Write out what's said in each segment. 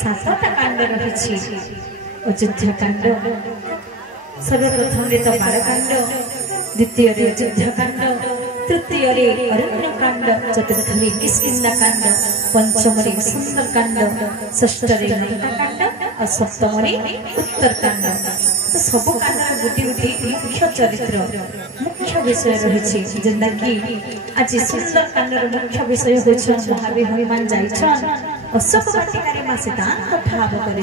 सातटा कांड रही अयोध्या कांड सर्वप्रथम तो बालकांड द्वितीय अयोध्या कांड तृतीय अरण्य कांड चतुर्थ किष्किंधा कांड पंचम सुंदर कांड षष्ठ कांड और सप्तम उत्तर कांड तो सब कांड गोटे गोटे मुख्य चरित्र मुख्य विषय रही जेनता कि आज सुंदर कांडर मुख्य विषय होछ महावीर हनुमान जाइछन अशोक वाटिका माँ सीता ठाव कर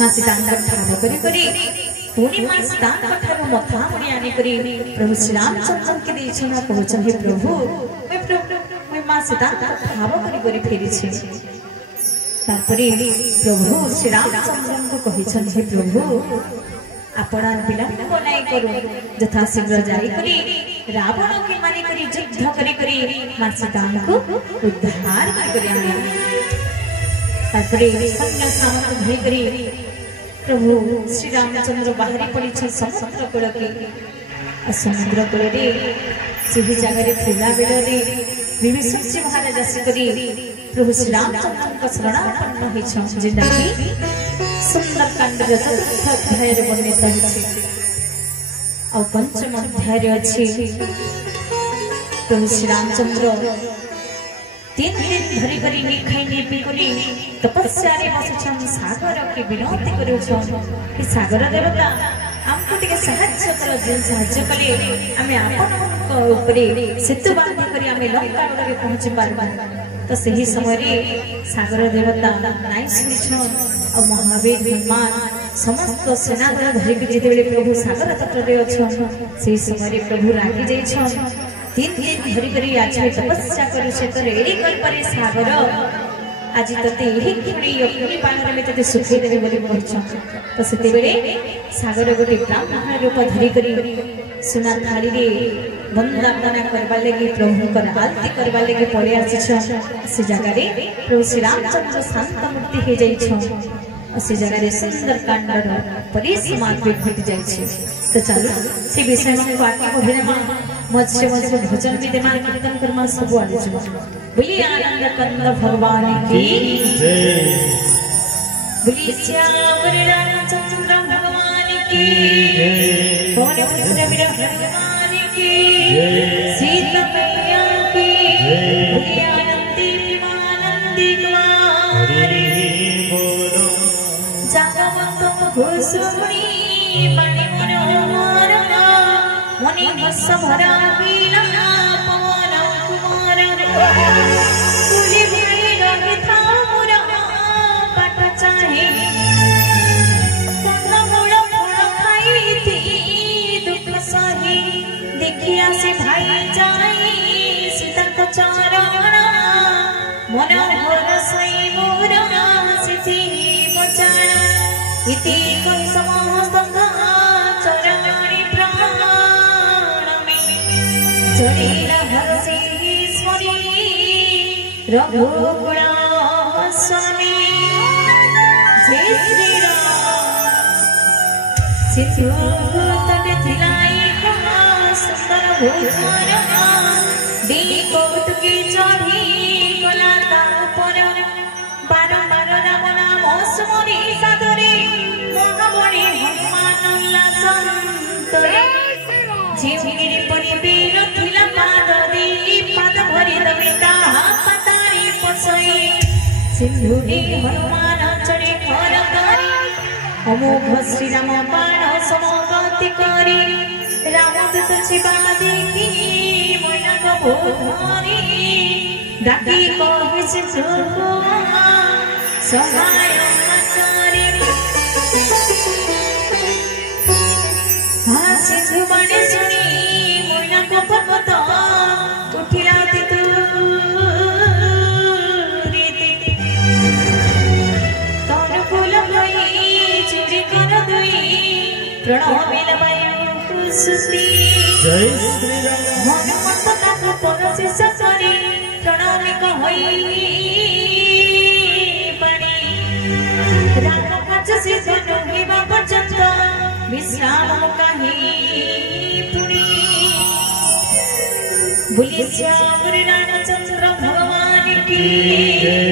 माँ सीता ठाव करी पुणी माँ सीता मथा मुड़ी आनिकरी प्रभु श्री रामचंद्र के देछन कहछन हे प्रभु मैं माँ सीता ठाव करी फेरी तारपरे प्रभु श्री रामचंद्र को कहछन हे प्रभु आपना पिला बनाई करो यथा शीघ्र जाई करी रावण के मारी करी युद्ध करी माँ सीता को उद्धार करी आने तारपरे सैन्य सामंत भई करी प्रभु श्री रामचंद्र बाहरी पड़ी समुद्र कूल के समुद्र कूल से जगह थिला बेले विभीषण महाराज आसिक प्रभु श्री रामचंद्र शरणापन्न होती जेनता कि सुंदर कांड चतुर्थ अध्याय वर्णित हो पंचम अध्याय अच्छी प्रभु श्री रामचंद्र 3 दिन धरी करी निखाई निपी करी तपस्या रे बसछन सागर के विनती करूछन कि सागर देवता हमको टिके सहाय्य कर जे सहाय्य कले हमें आपन ऊपर सेतु बांध करी हमें लंका रे पहुंच पारबा तो सही समय रे सागर देवता नाई सुनिछन और महावीर हनुमान समस्त सेना दल धरी के जेते बेले प्रभु सागर तट रे अछन सही समय रे प्रभु रागी जाइछन 3 दिन धरी करी आज तपस्या करू से तो रेडी कर परे सागर आज तते एही खणी अग्नि पानर में तते सुखी देबे बोली कहछन तो सेते बेले सागर गोटे ब्राह्मण रूप धरी करी सुना थाली रे वंदना करबा लगी प्रभु कर आरती करबा लगी पड़े आछन से जगह रे प्रभु श्री रामचंद्र शांत मूर्ति हे जाइछन से जगह रे सुंदर कांडर परिसमाप्ति घट जाइछे तो चलो से विषय में आके कहबे मत्स्य भजन भी देमा कीर्तन कर्मा सब आले जो बोली आनंद कंद भगवान की जय बोली श्याम रामचंद्र भगवान की जय पवन पुत्र विरह भगवान की जय सीता मैया की जय बोली आनंदी विमानंदी कुमारी बोलो जगवंत घोषुणी पानी मनोहर मनी हस भरा वीणा पवन कुमार तुझे भाई रहे था मुरा पाठ चाहे कंदमूल फल खाई थी दुख सही देखिया से भाई जाए सीता को चरण मनोहर सई मोरा सिद्धि बचाना इति कोई समस्त चरणी चढ़ीला हरसीश्वरी रघुकुल स्वामी जय श्री राम सिद्धू तट थिलाई सुंदर भूषण दी कोट की चढ़ी गला ता ऊपर बारंबार राम नाम स्मरी सादरे महाबली हनुमान उल्लास अंतरे जीवगिरी परि वीर थिला पाद दी पाद भरि दमिता पतारी पसई सिंधुनी हनुमान चढ़े घर करी अमोघ श्री राम बाण समगति करी रामदूत छिपा देखी मैनक भूधरी डाकी कहि सिंधु सहाय करी सिंधु बने सुनी मैनक पर्वत उठिला तनु फूल भई चूड़ी कर दुई प्रणमिल वायु सुश्री जय श्री राम हनुमत ताकु परशि सकरी प्रणमिक होई बणी राम काज से धनु विवा पर्यंत विश्राम कहीं पुरी बोली श्याम रामचंद्र भगवान की जय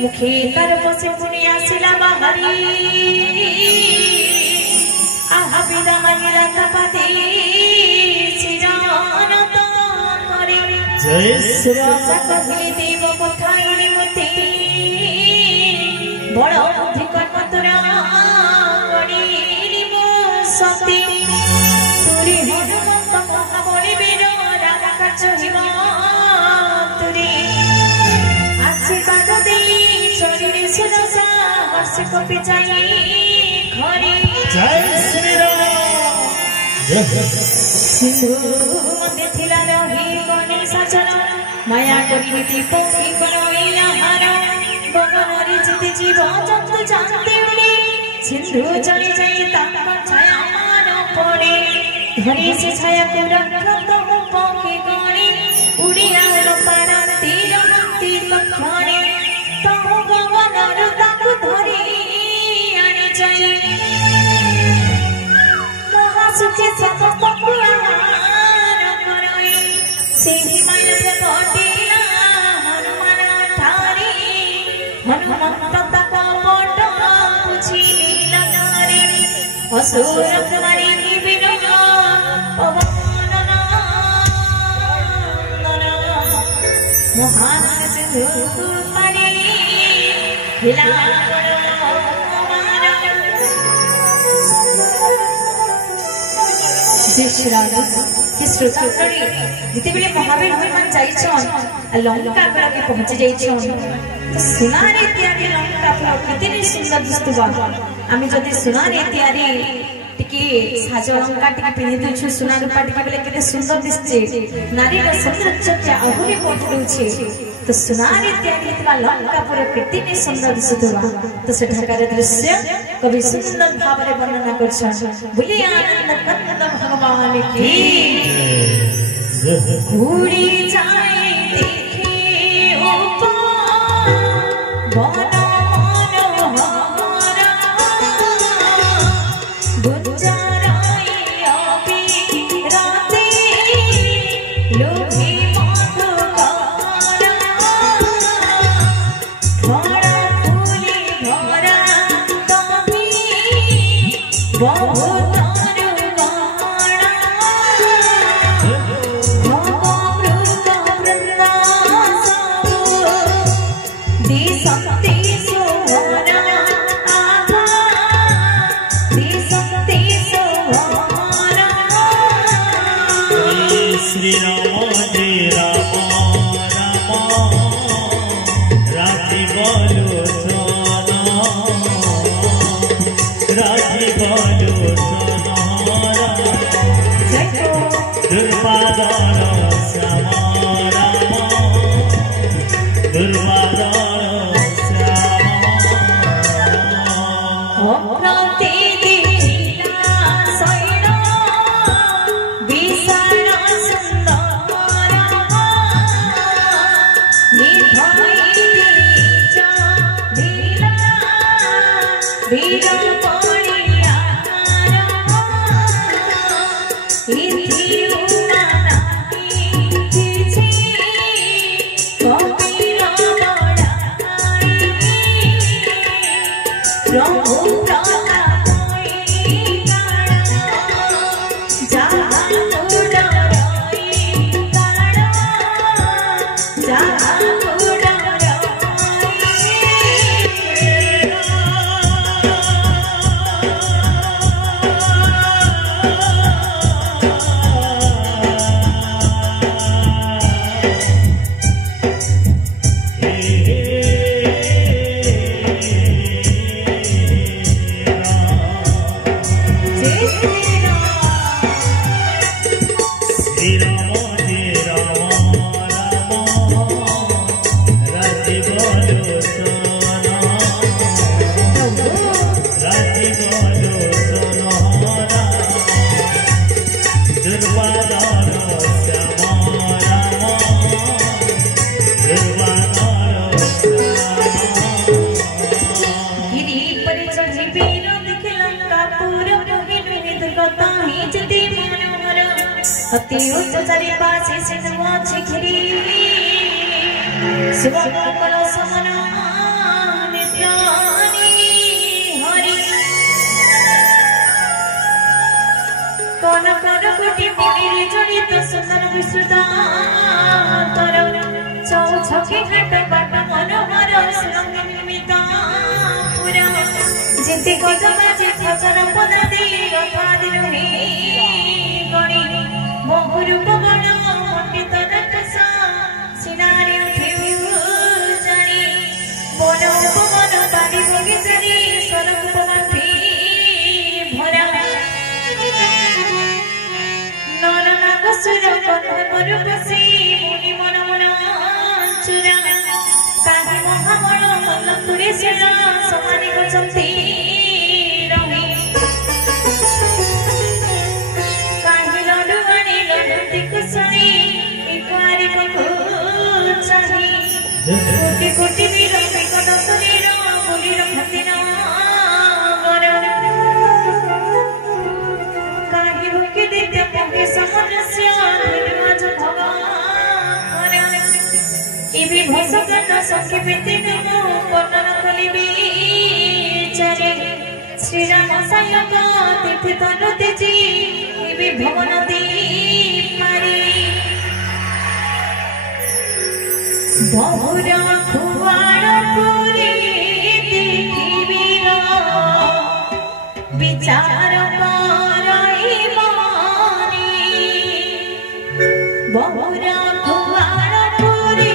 मुखे तर बसे पुनी आसिला बाहरी आहा बिदा महिला तपति सिरानत करे जय सुरसा कहि देव कथाइनि मते बड़ अधिक मतरा गणिनि मो सती तुरी हनुमंत महाबली वीर राधा चहिबा तुरी आशीर्वाद दे चरिणी सुरसा हर्ष कपि जाई घरे जय श्री राम सिंधु मध्य थिला रही गणे सचन माया करी दीप की बनैया हार गगनरी जिते जीव जंतु जानते उड़े सिंधु चली जाई तांकर छाया मान पड़े धरी से छाया को रखत हो पौकी गणे उड़िया लो पाराती रमती कक्षणे तहु गगनर ताकु धरी आनी जाई महासुखे सब पकुआर करई सेहि मानव पटिला हनुमान ठारी हनुमंत तप पट पुछिली लगारे असुर कुमारी विरह पवन महान सिंधु पारी हिला जिते बेले महावीर हनुमान जाइछन लंका के पहुंची जाइछन तो सुनार इत्यादि लंका कितनी सुंदर दिसुबा आमी जदि सुनार इत्यादि टिके साज लंका टिके पिनि देछु सुनार रूपा टिके बेले केते सुंदर दिसचे नारी रा सौंदर्य आहुरी पठुछे तो सुनार इत्यादि इतना लंका पूरा कितनी सुंदर दिसुबा तो सेठाकार दृश्य कवि सुंदर भाव रे वर्णना करछन बोलिए आनंद कंद भगवान की उड़ी जाए देखे ऊपर वन मनोहरा गुजराई अभिराते लोभी मधुकरा भरा फूली भरा तभी बहुत शक्ति सोहरा श्री राम जय राम राम राधि बोलो सोना राधि बोलो सोना दुर्वादन श्याम राम दुर्वादन श्याम अति उच्च चरी पासी सिंधुआ छिखरी शिवमंगल समना नित्यानि हरि कौन कर कोटि बिगिरी जड़ित सुंदर विश्रुता तर चौ छकी घट बाट मनोहर सुरंग निर्मिता पुरा जिति गजमा जे खचर पदा दे रथादि रुहि गणी बहुरूप गण मंडित रक्षसा सिनारी उठिउ जानी बन उपवन बाड़ी बगीचारी सरक पमाथि भरा नर नाग सुर गंधर्व रूपसी मुनि मन मन चुरा काहि महाबल मल्लपुरी शिर समानि गच्छन्ति कोटि कोटि विलंबी कद शरीर बोली रखती नागर काहि भुकी दैत्य मोहे समनस्य निर्माज भगवान इबि भसकन संकीर्ति नमो वर्णन कलिबि चरे श्री राम सायक तीर्थ तनु तेजी इबि भवन दीपारी बहुरा खुआर पुरी देखिबिर विचार करई मानी बहुरा खुआर पुरी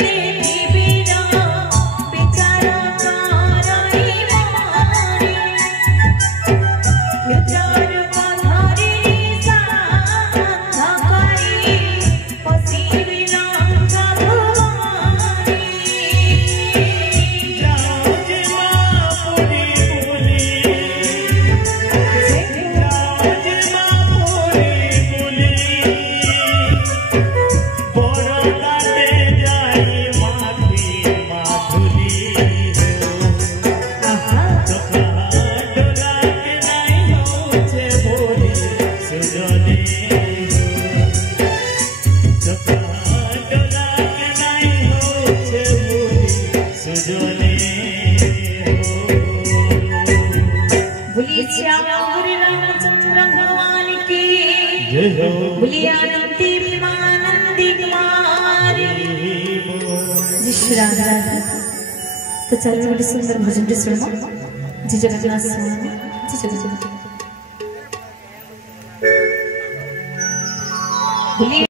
देखिबिर विचार करई मानी विचार पधरी साथ करी पसिबिर तो चलो बड़ी सुंदर भजन टी सुनो जी जगन्नाथ स्वामी जी भूली